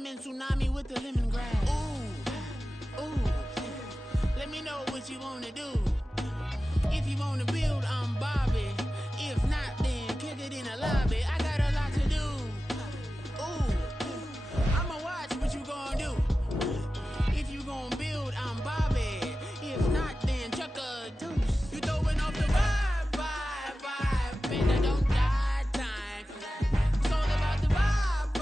lemon tsunami with the lemongrass. Ooh, ooh. Let me know what you wanna do. If you wanna build, I'm Bobby. If not, then kick it in the lobby. I got a lot to do. Ooh, I'ma watch what you gonna do. If you gonna build, I'm Bobby. If not, then chuck a deuce. You throwing off the vibe. Man, I don't die time. It's all about the vibe.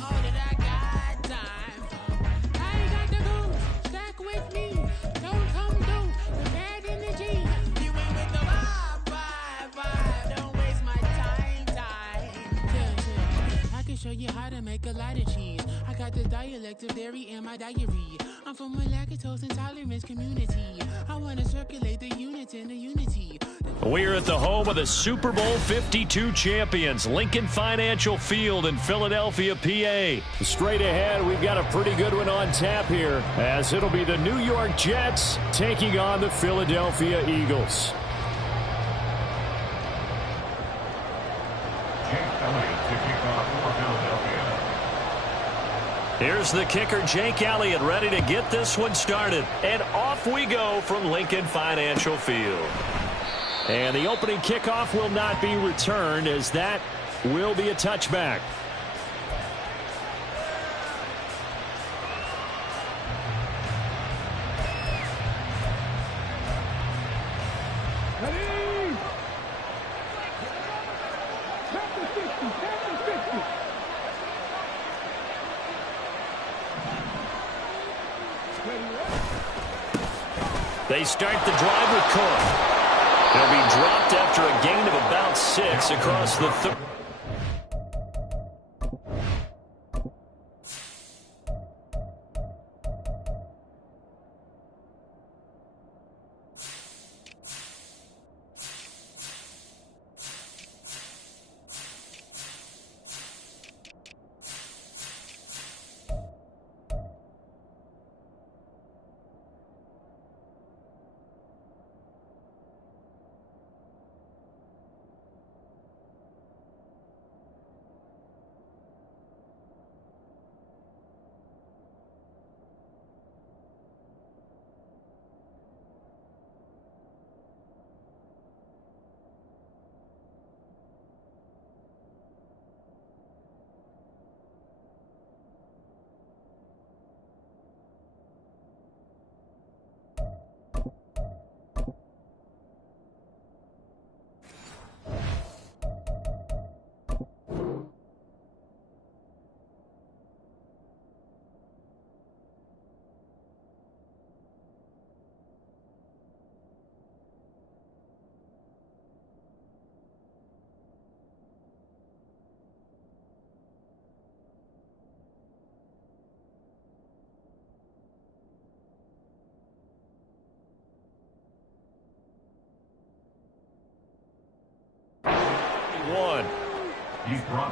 All that I got time. I ain't got the goose. Stack with me. Don't come through. The bad energy. You ain't with the vibe. Don't waste my time. Yeah. I can show you how to make a lot of cheese. I got the dialect of dairy in my diary. I'm from a lactose intolerance community. I want to circulate the units in the unity. We're at the home of the Super Bowl 52 champions, Lincoln Financial Field in Philadelphia, PA. Straight ahead, we've got a pretty good one on tap here, as it'll be the New York Jets taking on the Philadelphia Eagles. Here's the kicker, Jake Elliott, ready to get this one started. And off we go from Lincoln Financial Field. And the opening kickoff will not be returned, as that will be a touchback. They start the drive with Cook. He'll be dropped after a gain of about 6 across the third.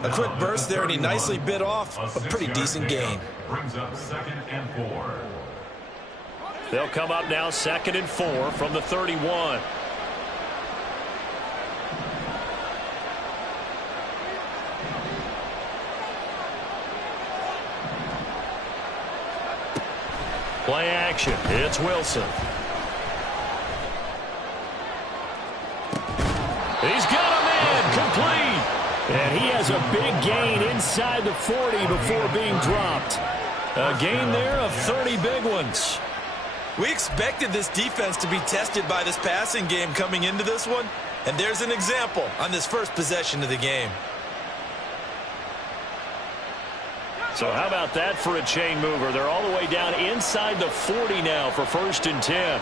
A quick burst there, and he nicely bit off a pretty decent gain. Brings up 2nd and 4. They'll come up now 2nd and 4 from the 31. Play action. It's Wilson. He's got a man complete. And he has a big gain inside the 40 before being dropped. A gain there of 30 big ones. We expected this defense to be tested by this passing game coming into this one, and there's an example on this first possession of the game. So how about that for a chain mover? They're all the way down inside the 40 now for 1st and 10.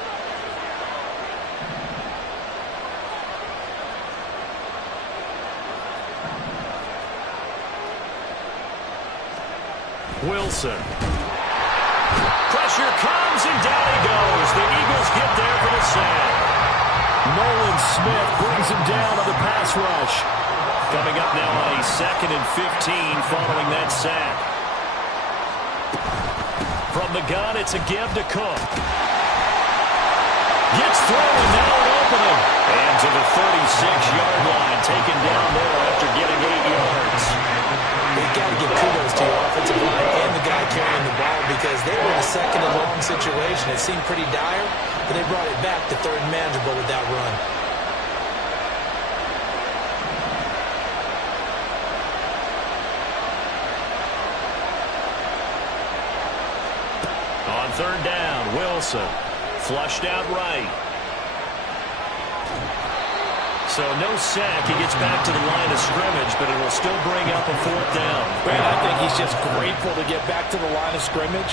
Wilson. Pressure comes, and down he goes. The Eagles get there for the sack. Nolan Smith brings him down on the pass rush. Coming up now on a 2nd and 15 following that sack. From the gun, it's a give to Cook. Gets through, and now an opening. And to the 36-yard line, taken down there after getting 8 yards. They've got to give kudos to your offensive line. situation. It seemed pretty dire, but they brought it back to third and manageable with that run. On third down, Wilson flushed out right. So no sack. He gets back to the line of scrimmage, but it will still bring up a fourth down. Brad, I think he's just grateful to get back to the line of scrimmage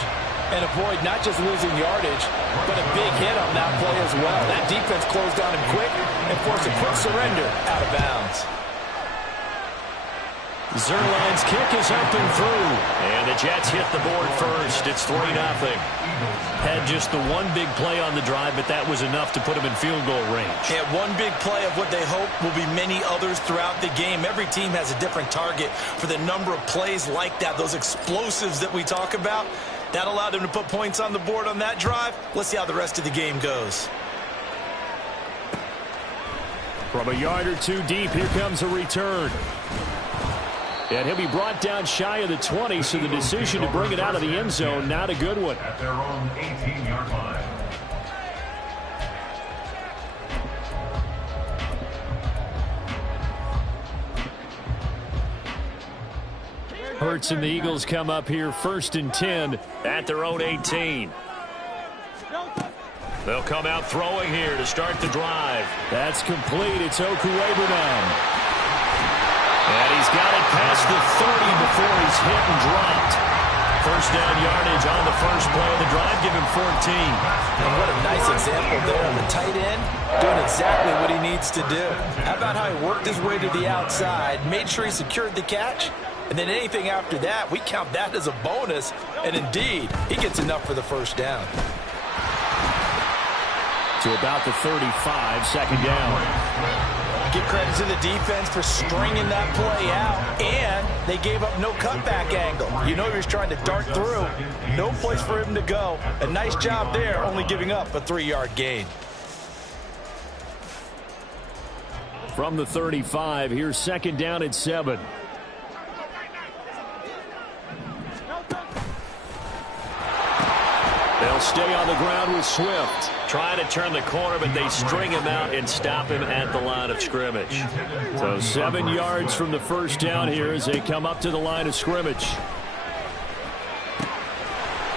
and avoid not just losing yardage, but a big hit on that play as well. That defense closed on him quick and forced a quick surrender out of bounds. Zerline's kick is up and through, and the Jets hit the board first. It's 3-0. Had just the one big play on the drive, but that was enough to put him in field goal range. Yeah, one big play of what they hope will be many others throughout the game. Every team has a different target for the number of plays like that, those explosives that we talk about. That allowed them to put points on the board on that drive. Let's see how the rest of the game goes. From a yard or two deep, here comes a return. And he'll be brought down shy of the 20, so the decision to bring it out of the end zone, not a good one. At their own 18-yard line. Hurts and the Eagles come up here 1st and 10 at their own 18. They'll come out throwing here to start the drive. That's complete. It's Okuegbunam. And he's got it past the 30 before he's hit and dropped. First down yardage on the first play of the drive. Give him 14. And what a nice example there of the tight end doing exactly what he needs to do. How about how he worked his way to the outside, made sure he secured the catch, and then anything after that, we count that as a bonus. And indeed, he gets enough for the first down. To about the 35, second down. Give credit to the defense for stringing that play out, and they gave up no cutback angle. You know he was trying to dart through. No place for him to go. A nice job there, only giving up a 3-yard gain. From the 35, here's second down at 7. They'll stay on the ground with Swift. Trying to turn the corner, but they string him out and stop him at the line of scrimmage. So 7 yards from the first down here as they come up to the line of scrimmage.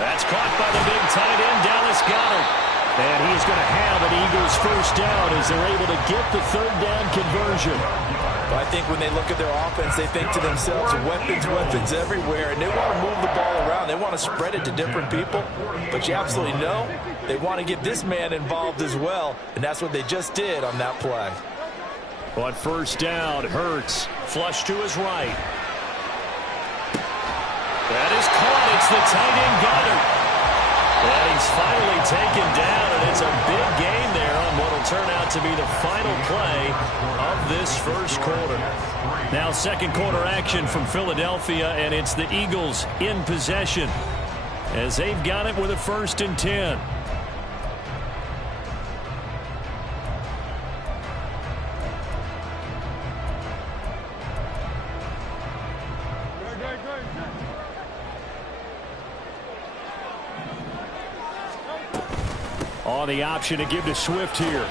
That's caught by the big tight end, Dallas Goedert. And he's going to have an Eagles first down as they're able to get the third down conversion. But I think when they look at their offense, they think to themselves, weapons everywhere, and they want to move the ball around. They want to spread it to different people. But you absolutely know they want to get this man involved as well, and that's what they just did on that play. On first down, Hurts flush to his right. That is caught. It's the tight end Goedert. And he's finally taken down, and it's a big gain there on what will turn out to be the final play of this first quarter. Now second quarter action from Philadelphia, and it's the Eagles in possession as they've got it with a 1st and 10. On the option to give to Swift here.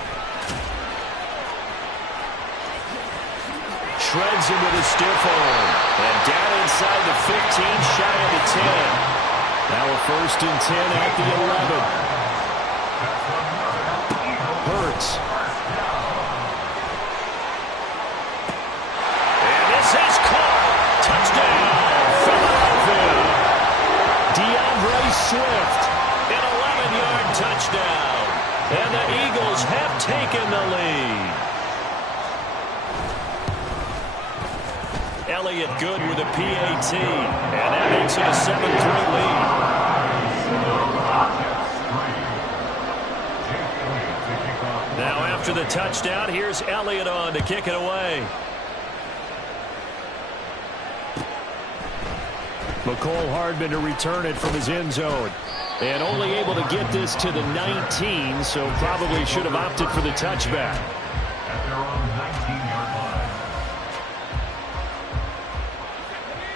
Shreds him with a stiff arm. And down inside the 15, shy of the 10. Now a 1st and 10 at the 11. Hurts. And this is caught. Touchdown, Philadelphia. DeAndre Swift. An 11-yard touchdown. And the Eagles have taken the lead. Elliott good with a PAT. And that makes it a 7-3 lead. Now after the touchdown, here's Elliott on to kick it away. McCole Hardman to return it from his end zone. And only able to get this to the 19, so probably should have opted for the touchback. At their own 19-yard line.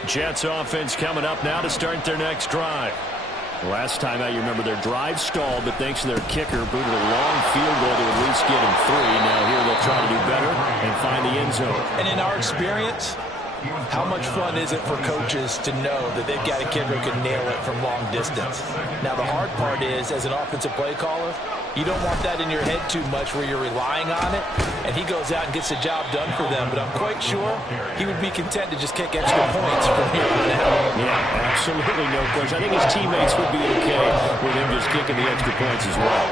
Jets offense coming up now to start their next drive. Last time out, you remember their drive stalled, but thanks to their kicker, booted a long field goal to at least get him 3. Now here they'll try to do better and find the end zone. And in our experience, how much fun is it for coaches to know that they've got a kicker who can nail it from long distance? Now, the hard part is, as an offensive play caller, you don't want that in your head too much where you're relying on it, and he goes out and gets the job done for them. But I'm quite sure he would be content to just kick extra points from here on out. Yeah, absolutely no question. I think his teammates would be okay with him just kicking the extra points as well.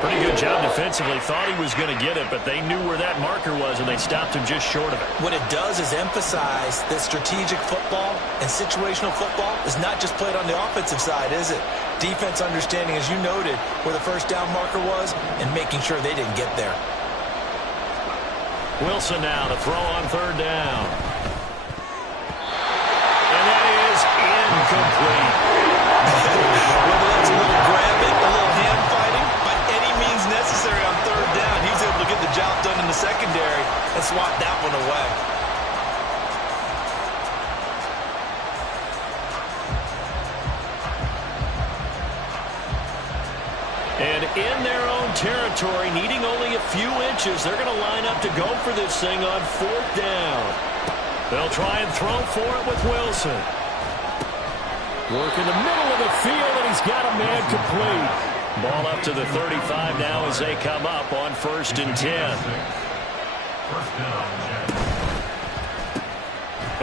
Pretty good job defensively. Thought he was going to get it, but they knew where that marker was, and they stopped him just short of it. What it does is emphasize that strategic football and situational football is not just played on the offensive side, is it? Defense understanding, as you noted, where the first down marker was and making sure they didn't get there. Wilson now to throw on 3rd down. And that is incomplete. Whether that's a little grabbing, a little hand fighting, by any means necessary on 3rd down, he was able to get the job done in the secondary and swat that one away. And in their own territory, needing only a few inches, they're going to line up to go for this thing on 4th down. They'll try and throw for it with Wilson. Work in the middle of the field, and he's got a man complete. Ball up to the 35 now as they come up on 1st and 10.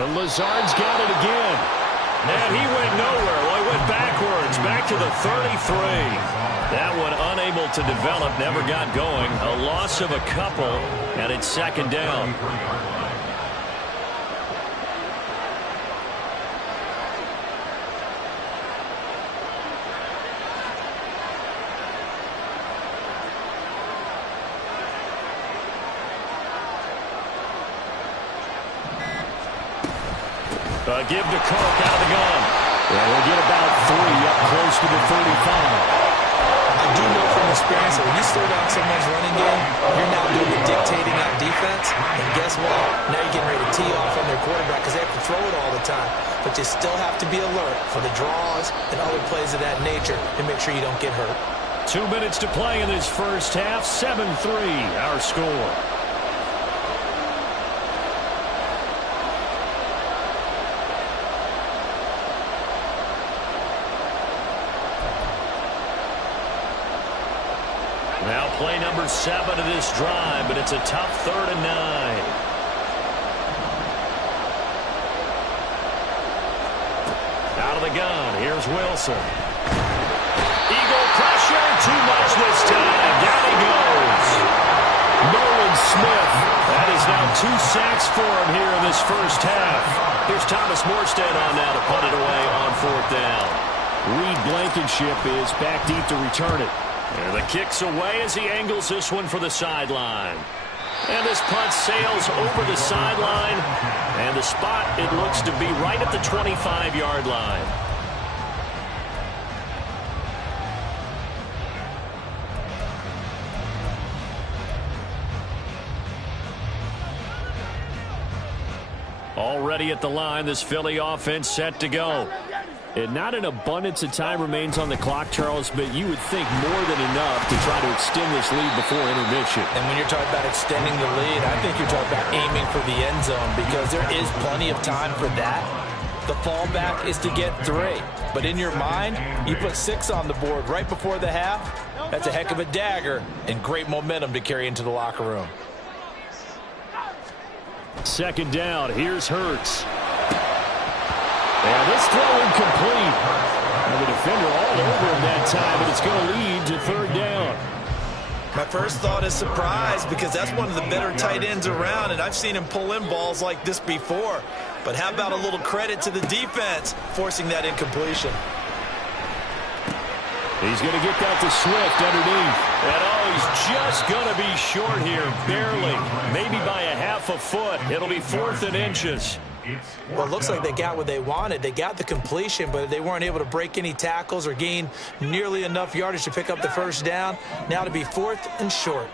And Lazard's got it again. And he went nowhere. Well, he went backwards, back to the 33. That one unable to develop, never got going. A loss of a couple, and it's 2nd down. Give to Cook out of the gun. Yeah, we'll get about 3 up close to the 35. I do know from experience that when you slow down someone's running game, you're now doing the dictating on defense. And guess what? Now you're getting ready to tee off on their quarterback because they have to throw it all the time. But you still have to be alert for the draws and other plays of that nature to make sure you don't get hurt. 2 minutes to play in this first half. 7-3 our score. Now play number 7 of this drive, but it's a tough 3rd and 9. Out of the gun, here's Wilson. Eagle pressure, too much this time. Down he goes. Nolan Smith. That is now 2 sacks for him here in this first half. Here's Thomas Morstead on now to punt it away on 4th down. Reed Blankenship is back deep to return it. And the kick's away as he angles this one for the sideline. And this punt sails over the sideline. And the spot, it looks to be right at the 25-yard line. Already at the line, this Philly offense set to go. And not an abundance of time remains on the clock, Charles, but you would think more than enough to try to extend this lead before intermission. And when you're talking about extending the lead, I think you're talking about aiming for the end zone because there is plenty of time for that. The fallback is to get 3. But in your mind, you put 6 on the board right before the half. That's a heck of a dagger and great momentum to carry into the locker room. 2nd down. Here's Hurts. And this throw incomplete. And the defender all over him that time, but it's going to lead to 3rd down. My first thought is surprise because that's one of the better tight ends around, and I've seen him pull in balls like this before. But how about a little credit to the defense forcing that incompletion? He's going to get that to Swift underneath. And he's just going to be short here, barely. Maybe by a half a foot. It'll be 4th and inches. Well, it looks like they got what they wanted. They got the completion, but they weren't able to break any tackles or gain nearly enough yardage to pick up the first down. Now to be 4th and short.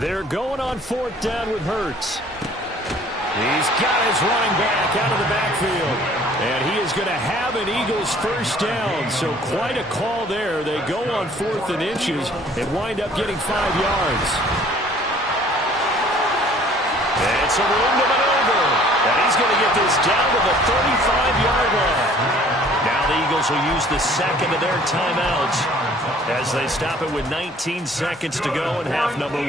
They're going on 4th down with Hurts. He's got his running back out of the backfield. And he is going to have an Eagles first down, so quite a call there. They go on 4th and inches and wind up getting 5 yards. It's a room to maneuver, and he's going to get this down to the 35-yard line. Now the Eagles will use the second of their timeouts as they stop it with 19 seconds to go in half number 1.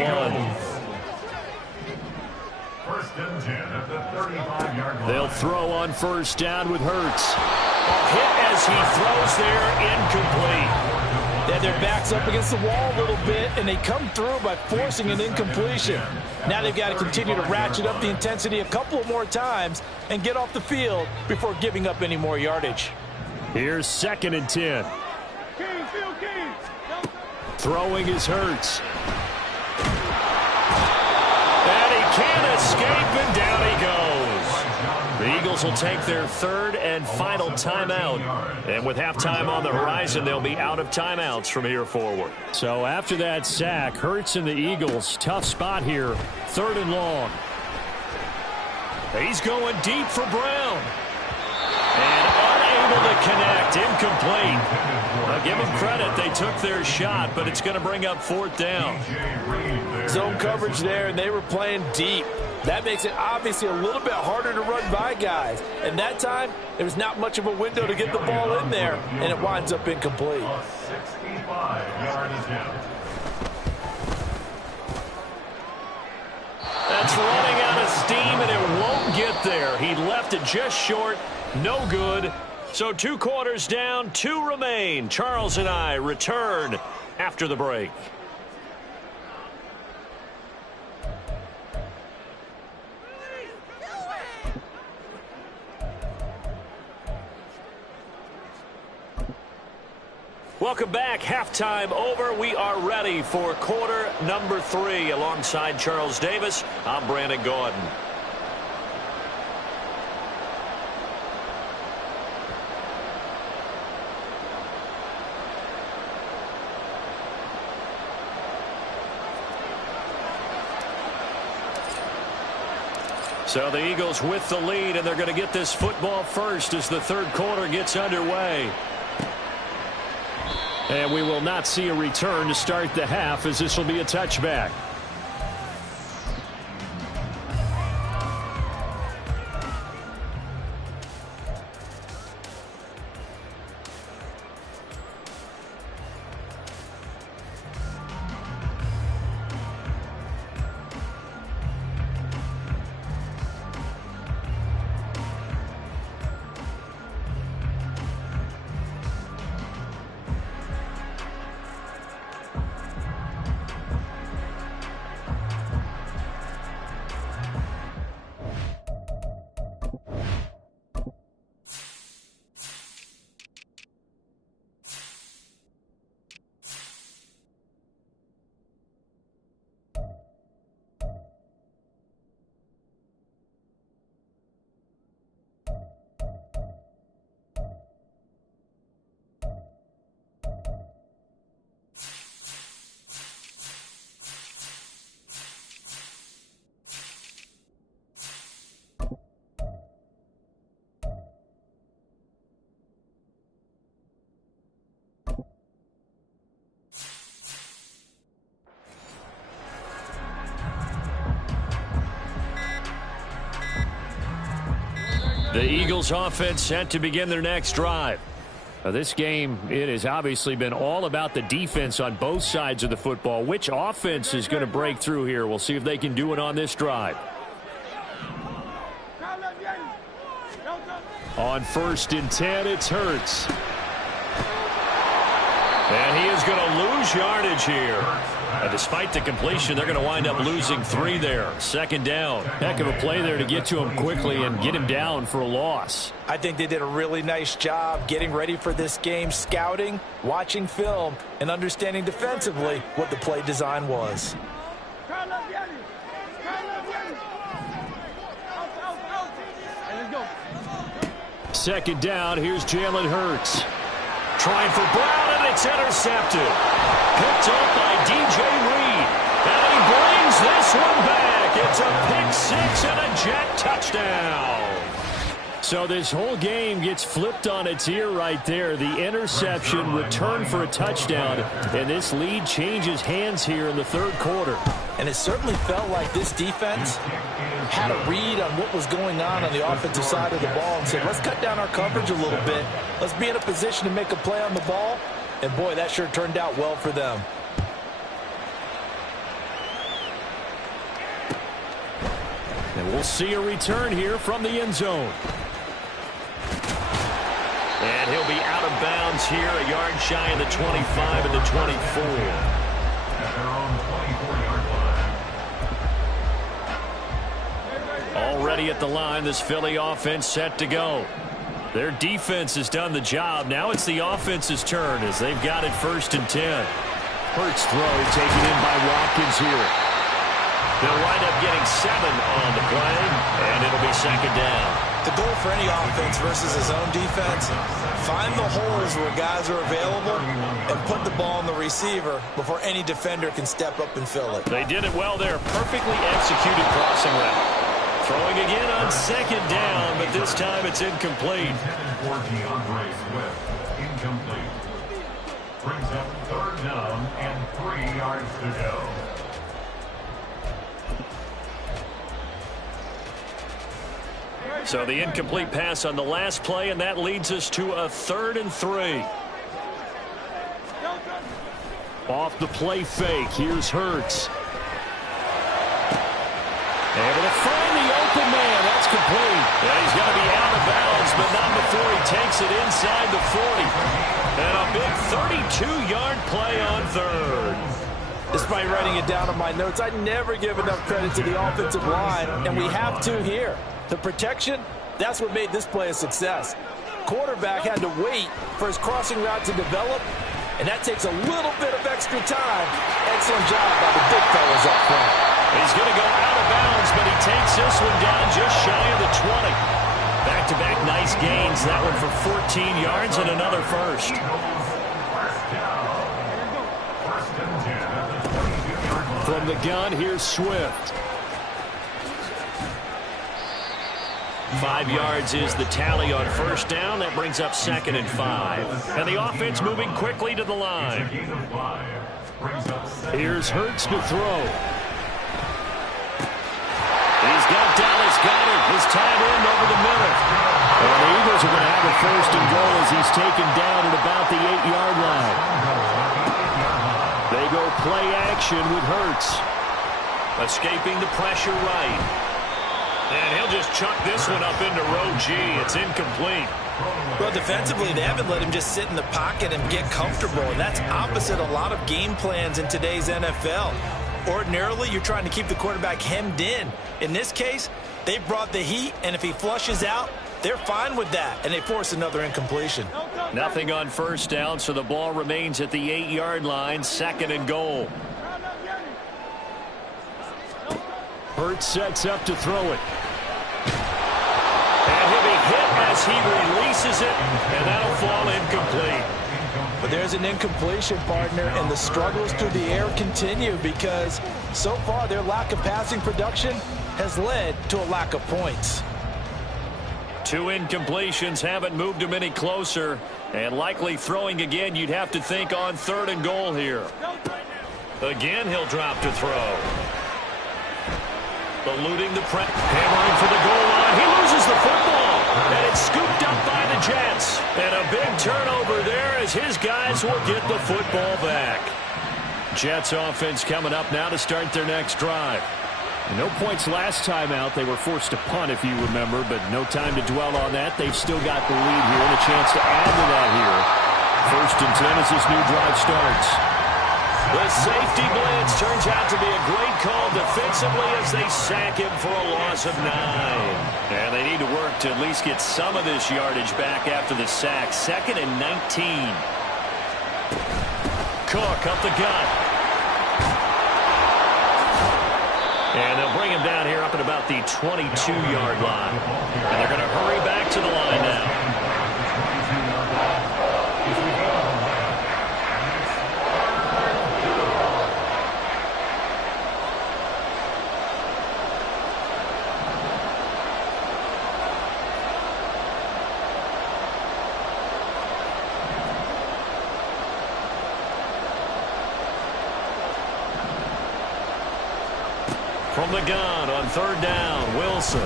First and 10 at the 35-yard line. They'll throw on first down with Hurts. Hit as he throws there, incomplete. They had their backs up against the wall a little bit, and they come through by forcing an incompletion. Now they've got to continue to ratchet up the intensity a couple of more times and get off the field before giving up any more yardage. Here's 2nd and 10. Throwing is Hurts. And he can't escape, and down he goes. The Eagles will take their 3rd and final timeout. And with halftime on the horizon, they'll be out of timeouts from here forward. So after that sack, Hurts and the Eagles, tough spot here, 3rd and long. He's going deep for Brown. And unable to connect, incomplete. Now give them credit, they took their shot, but it's going to bring up 4th down. Zone coverage there, and they were playing deep. That makes it obviously a little bit harder to run by guys. And that time, there was not much of a window to get the ball in there, and it winds up incomplete. 65-yard attempt. That's running out of steam, and it won't get there. He left it just short, no good. So 2 quarters down, 2 remain. Charles and I return after the break. Welcome back. Halftime over. We are ready for quarter number 3. Alongside Charles Davis, I'm Brandon Gordon. So the Eagles with the lead, and they're going to get this football first as the 3rd quarter gets underway. And we will not see a return to start the half, as this will be a touchback. The Eagles offense set to begin their next drive. Now, this game, it has obviously been all about the defense on both sides of the football. Which offense is going to break through here? We'll see if they can do it on this drive. On 1st and 10, it's Hurts. And he is going to lose yardage here. Despite the completion, they're going to wind up losing 3 there. 2nd down. Heck of a play there to get to him quickly and get him down for a loss. I think they did a really nice job getting ready for this game, scouting, watching film, and understanding defensively what the play design was. 2nd down. Here's Jalen Hurts. Trying for Brown, and it's intercepted. Picked up by DJ Reed. And he brings this one back. It's a pick 6 and a jet touchdown. So this whole game gets flipped on its ear right there. The interception, return for a touchdown, and this lead changes hands here in the third quarter. And it certainly felt like this defense had a read on what was going on the offensive side of the ball and said, let's cut down our coverage a little bit. Let's be in a position to make a play on the ball. And, boy, that sure turned out well for them. And we'll see a return here from the end zone. And he'll be out of bounds here, a yard shy of the 25 and the 24. At their own 24-yard line. Already at the line, this Philly offense set to go. Their defense has done the job. Now it's the offense's turn as they've got it 1st and 10. Hurts throw taken in by Watkins here. They'll wind up getting 7 on the play, and it'll be 2nd down. The goal for any offense versus his own defense, find the holes where guys are available and put the ball on the receiver before any defender can step up and fill it. They did it well there. Perfectly executed crossing route. Throwing again on 2nd down, but this time it's incomplete. For DeAndre Swift, incomplete. Brings up 3rd down and 3 yards to go. So the incomplete pass on the last play, and that leads us to a 3rd and 3. Off the play fake, here's Hurts. Able to find the open man. That's complete. And he's going to be out of bounds, but not before he takes it inside the 40. And a big 32-yard play on 3rd. Despite writing it down on my notes, I never give enough credit to the offensive line, and we have to here. The protection, that's what made this play a success. Quarterback had to wait for his crossing route to develop, and that takes a little bit of extra time. Excellent job by the big fellas up front. He's going to go out of bounds, but he takes this one down just shy of the 20. Back-to-back nice gains. That one for 14 yards and another first. From the gun, here's Swift. 5 yards is the tally on 1st down. That brings up 2nd and 5. And the offense moving quickly to the line. Here's Hurts to throw. He's got Dallas Goedert, his tight end, over the middle. And the Eagles are going to have a 1st and goal as he's taken down at about the 8-yard line. They go play action with Hurts. Escaping the pressure right. And he'll just chuck this one up into row G. It's incomplete. Well, defensively, they haven't let him just sit in the pocket and get comfortable. And that's opposite a lot of game plans in today's NFL. Ordinarily, you're trying to keep the quarterback hemmed in. In this case, they brought the heat, and if he flushes out, they're fine with that, and they force another incompletion. Nothing on 1st down, so the ball remains at the 8-yard line, 2nd and goal. Hurts sets up to throw it. And he'll be hit as he releases it, and that'll fall incomplete. But there's an incompletion, partner, and the struggles through the air continue because so far their lack of passing production has led to a lack of points. 2 incompletions haven't moved him any closer, and likely throwing again, you'd have to think on 3rd and goal here. Again, he'll drop to throw. Eluding the press, hammering for the goal line. He loses the football, and it's scooped up by the Jets. And a big turnover there as his guys will get the football back. Jets offense coming up now to start their next drive. No points last time out. They were forced to punt, if you remember, but no time to dwell on that. They've still got the lead here and a chance to add to that here. 1st and 10 as this new drive starts. The safety blitz turns out to be a great call defensively as they sack him for a loss of 9. And they need to work to at least get some of this yardage back after the sack. 2nd and 19. Cook up the gut. And they'll bring him down here up at about the 22-yard line. And they're going to hurry back to the line now. From the gun on third down, Wilson.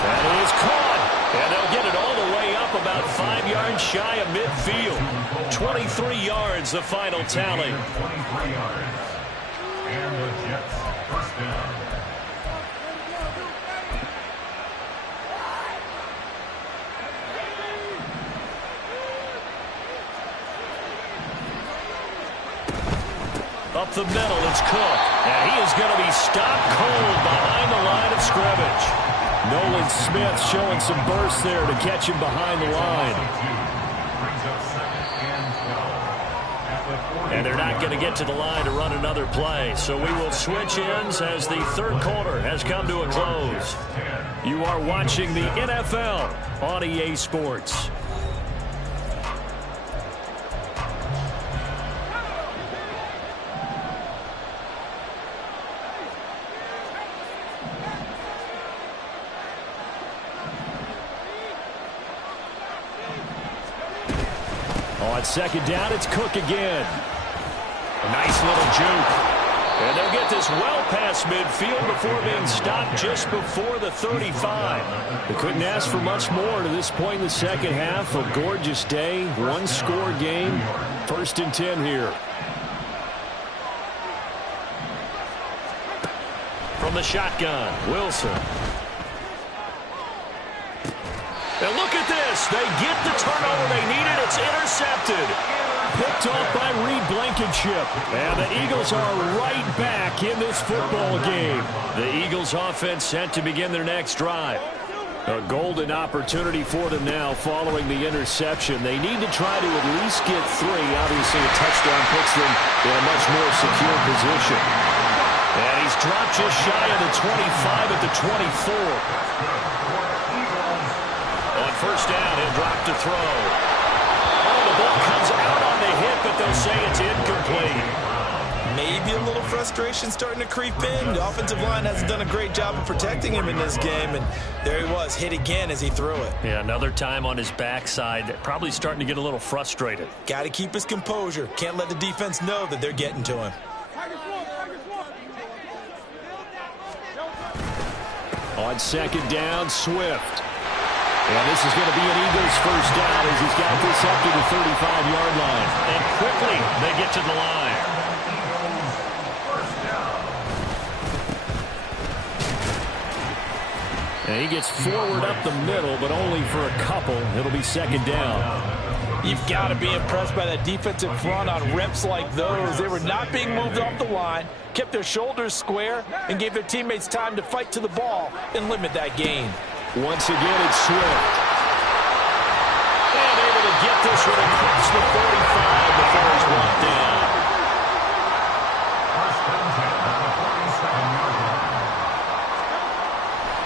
That is caught. And they'll get it all the way up about 5 yards shy of midfield. 23 yards, the final tally. 23 yards. And the Jets first down. Up the middle, it's Cook. And he is going to be stopped cold behind the line of scrimmage. Nolan Smith showing some burst there to catch him behind the line. And they're not going to get to the line to run another play. So we will switch ends as the third quarter has come to a close. You are watching the NFL on EA Sports. On second down, it's Cook again. A nice little juke. And they'll get this well past midfield before being stopped just before the 35. They couldn't ask for much more to this point in the second half. A gorgeous day, one-score game. 1st and 10 here. From the shotgun, Wilson. And look at this. They get the turnover they needed. It's intercepted. Picked off by Reed Blankenship. And the Eagles are right back in this football game. The Eagles offense set to begin their next drive. A golden opportunity for them now following the interception. They need to try to at least get 3. Obviously, a touchdown puts them in a much more secure position. And he's dropped just shy of the 25 at the 24. On first down, he'll drop to throw. Oh, the ball comes out on the hit, but they'll say it's incomplete. Maybe a little frustration starting to creep in. The offensive line hasn't done a great job of protecting him in this game, and there he was, hit again as he threw it. Yeah, another time on his backside, probably starting to get a little frustrated. Got to keep his composure. Can't let the defense know that they're getting to him. On second down, Swift. And this is going to be an Eagles first down as he's got this up to the 35-yard line. And quickly, they get to the line. And he gets forward up the middle, but only for a couple. It'll be second down. You've got to be impressed by that defensive front on reps like those. They were not being moved off the line, kept their shoulders square, and gave their teammates time to fight to the ball and limit that gain. Once again, it's Swift. And able to get this one across the 45 before he's brought down.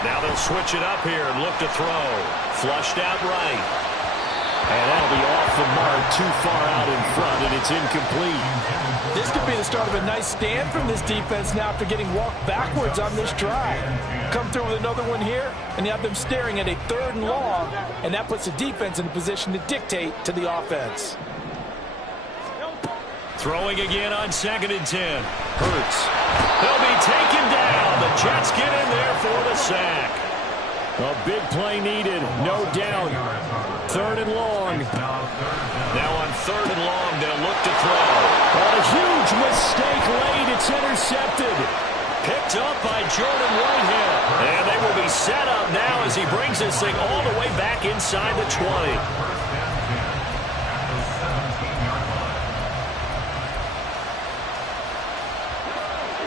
Now they'll switch it up here and look to throw. Flushed out right. And that'll be off the mark, too far out in front, and it's incomplete. This could be the start of a nice stand from this defense now after getting walked backwards on this drive. Come through with another one here, and you have them staring at a 3rd and long, and that puts the defense in a position to dictate to the offense. Throwing again on 2nd and 10. Hurts. They'll be taken down. The Jets get in there for the sack. A big play needed, no doubt. 3rd and long. Now on 3rd and long, they'll look to throw. Oh, a huge mistake late. It's intercepted. Picked up by Jordan Whitehead. And they will be set up now as he brings this thing all the way back inside the 20.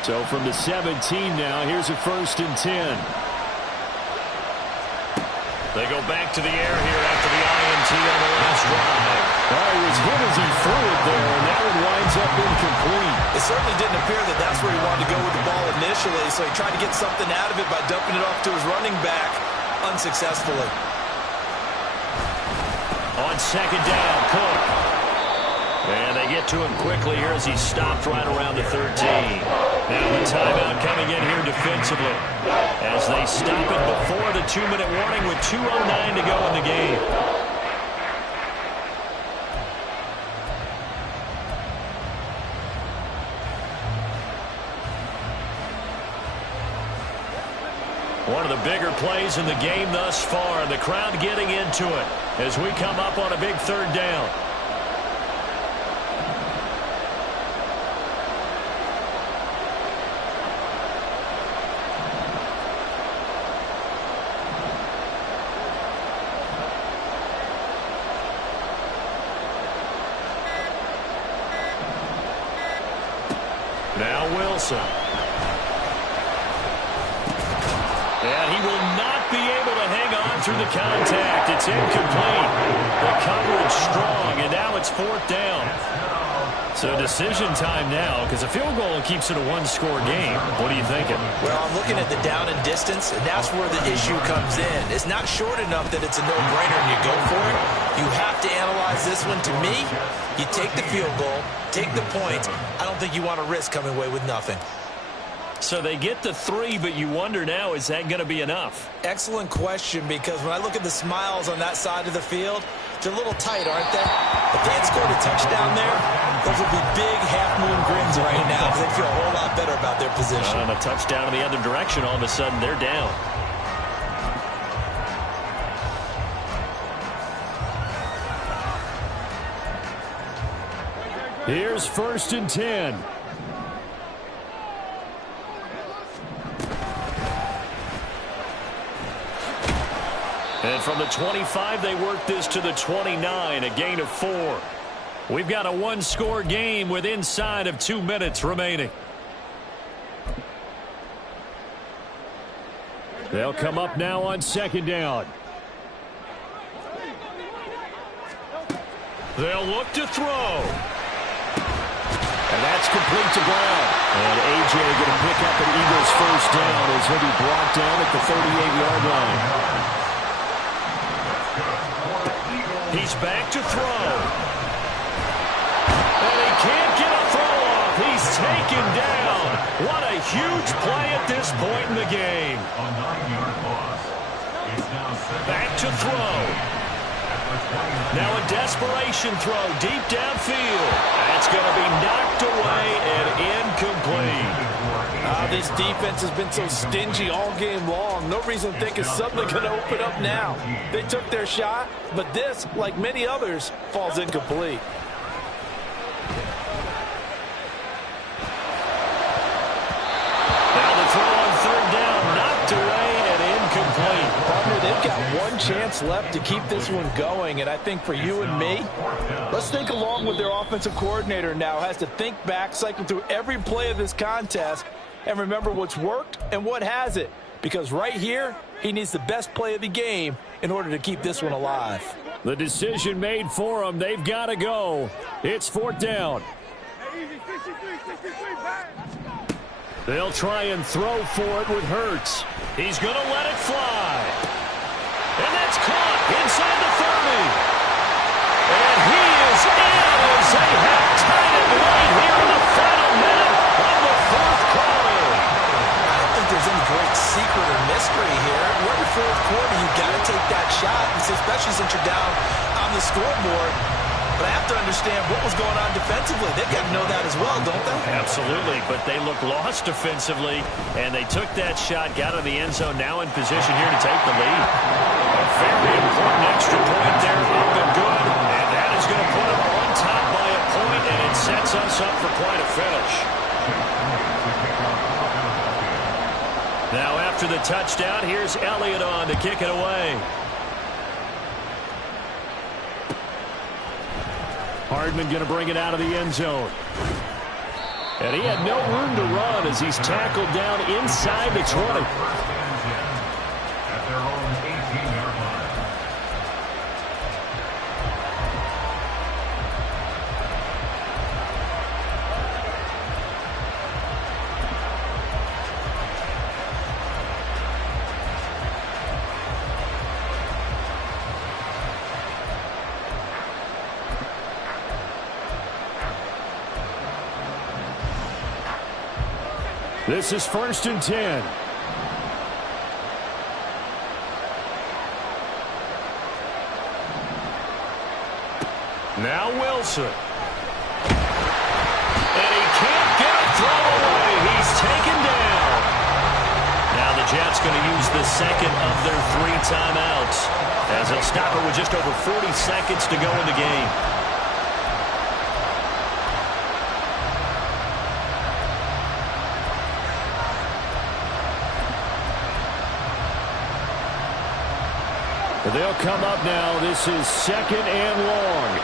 So from the 17 now, here's a 1st and 10. They go back to the air here after the INT on the last drive. Oh, he was hit as he threw it there, and that one winds up incomplete. It certainly didn't appear that that's where he wanted to go with the ball initially, so he tried to get something out of it by dumping it off to his running back unsuccessfully. On 2nd down, Cook. And they get to him quickly here as he's stopped right around the 13. Now the timeout coming in here defensively as they stop it before the 2-minute warning with 2:09 to go in the game. the bigger plays in the game thus far. The crowd getting into it as we come up on a big third down. Now Wilson. And he will not be able to hang on through the contact. It's incomplete. The coverage strong, and now it's fourth down. So decision time now, because a field goal keeps it a one-score game. What are you thinking? Well, I'm looking at the down and distance, and that's where the issue comes in. It's not short enough that it's a no-brainer and you go for it. You have to analyze this one. To me, you take the field goal, take the point. I don't think you want to risk coming away with nothing. So they get the 3, but you wonder now, is that going to be enough? Excellent question, because when I look at the smiles on that side of the field, they're a little tight, aren't they? If they had scored a touchdown there, those would be big half-moon grins right now, because they feel a whole lot better about their position. On a touchdown in the other direction, all of a sudden they're down. Here's 1st and 10. And from the 25, they work this to the 29, a gain of 4. We've got a one-score game with inside of 2 minutes remaining. They'll come up now on 2nd down. They'll look to throw. And that's complete to Brown. And A.J. going to pick up an Eagles first down as he'll be brought down at the 38-yard line. He's back to throw. And he can't get a throw off. He's taken down. What a huge play at this point in the game. A 9-yard loss. It's now Back to throw. Now a desperation throw deep downfield. That's going to be knocked away and incomplete. This defense has been so stingy all game long. No reason to think it's suddenly going to open up now. They took their shot, but this, like many others, falls incomplete. Now the throw on 3rd down, knocked away and incomplete. Partner, they've got one chance left to keep this one going, and I think for you and me, let's think along with their offensive coordinator now. Has to think back, cycle through every play of this contest, and remember what's worked and what hasn't. Because right here, he needs the best play of the game in order to keep this one alive. The decision made for them. They've got to go. It's 4th down. They'll try and throw for it with Hurts. He's going to let it fly. And that's caught inside the 30. And he is in as they have tied it right here in the final minute of the 4th quarter. I don't think there's any great secret or mystery here. We're in the 4th quarter. You've got to take that shot, especially since you're down on the scoreboard. But I have to understand what was going on defensively. They've got to know that as well, don't they? Absolutely, but they look lost defensively, and they took that shot, got in the end zone, now in position here to take the lead. A very important extra point there, up and good, and that is going to put them on top by a point, and it sets us up for quite a finish. Now after the touchdown, here's Elliott on to kick it away. Hardman going to bring it out of the end zone. And he had no room to run as he's tackled down inside the 20. At their own 18-yard line. This is 1st and 10. Now Wilson. And he can't get a throw away. He's taken down. Now the Jets going to use the second of their 3 timeouts as they'll stop it with just over 40 seconds to go in the game. They'll come up now. This is 2nd and long.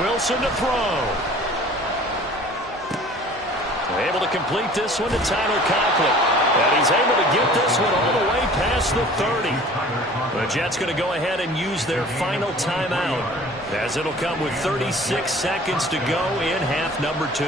Wilson to throw. Able to complete this one to Tyler Conklin. And he's able to get this one all the way past the 30. The Jets going to go ahead and use their final timeout as it'll come with 36 seconds to go in half number 2.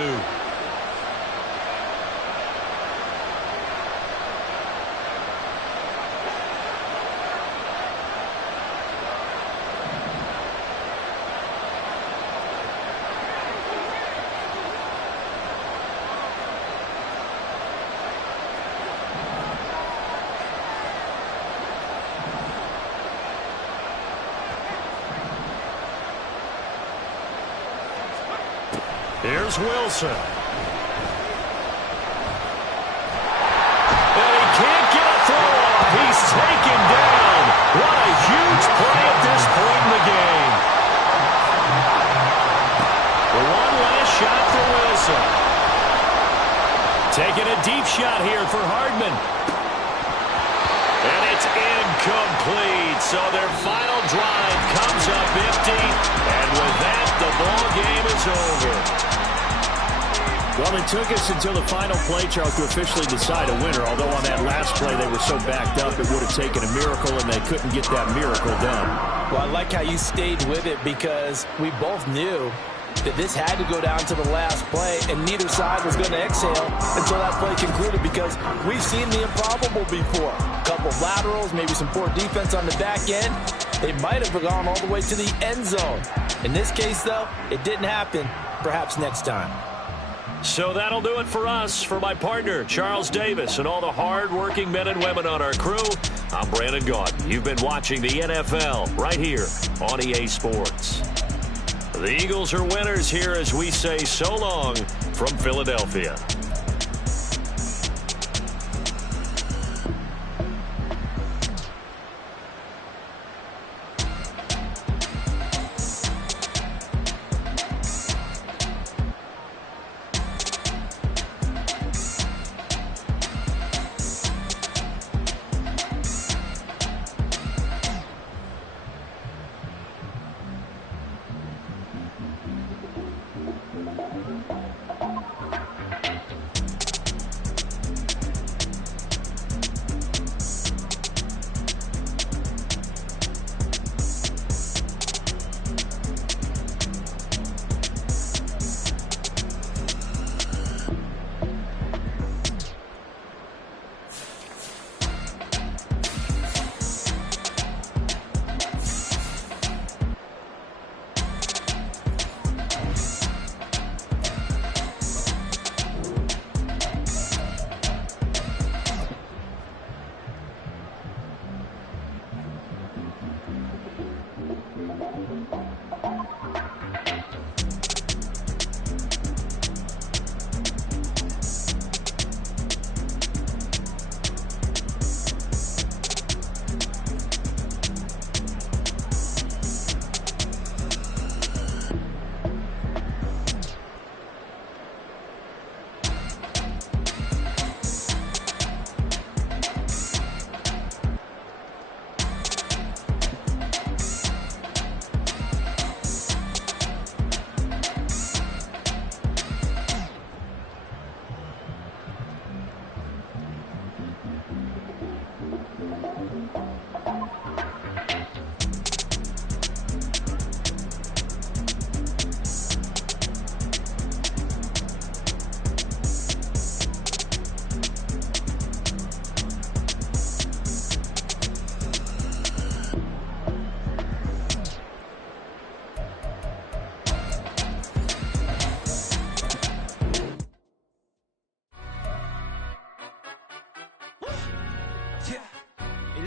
Here's Wilson. And he can't get a throw off. He's taken down. What a huge play at this point in the game. One last shot for Wilson. Taking a deep shot here for Hardman. And it's incomplete. So their final drive comes up empty. And with that, the ball game is over. Well, it took us until the final play, Charles, to officially decide a winner. Although on that last play they were so backed up, it would have taken a miracle, and they couldn't get that miracle done. Well, I like how you stayed with it because we both knew that this had to go down to the last play, and neither side was going to exhale until that play concluded because we've seen the improbable before. A couple of laterals, maybe some poor defense on the back end. They might have gone all the way to the end zone. In this case, though, it didn't happen. Perhaps next time. So that'll do it for us. For my partner, Charles Davis, and all the hard-working men and women on our crew, I'm Brandon Gaudin. You've been watching the NFL right here on EA Sports. The Eagles are winners here as we say so long from Philadelphia.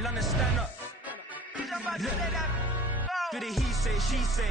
London, stand up. Look. For the he say, she say.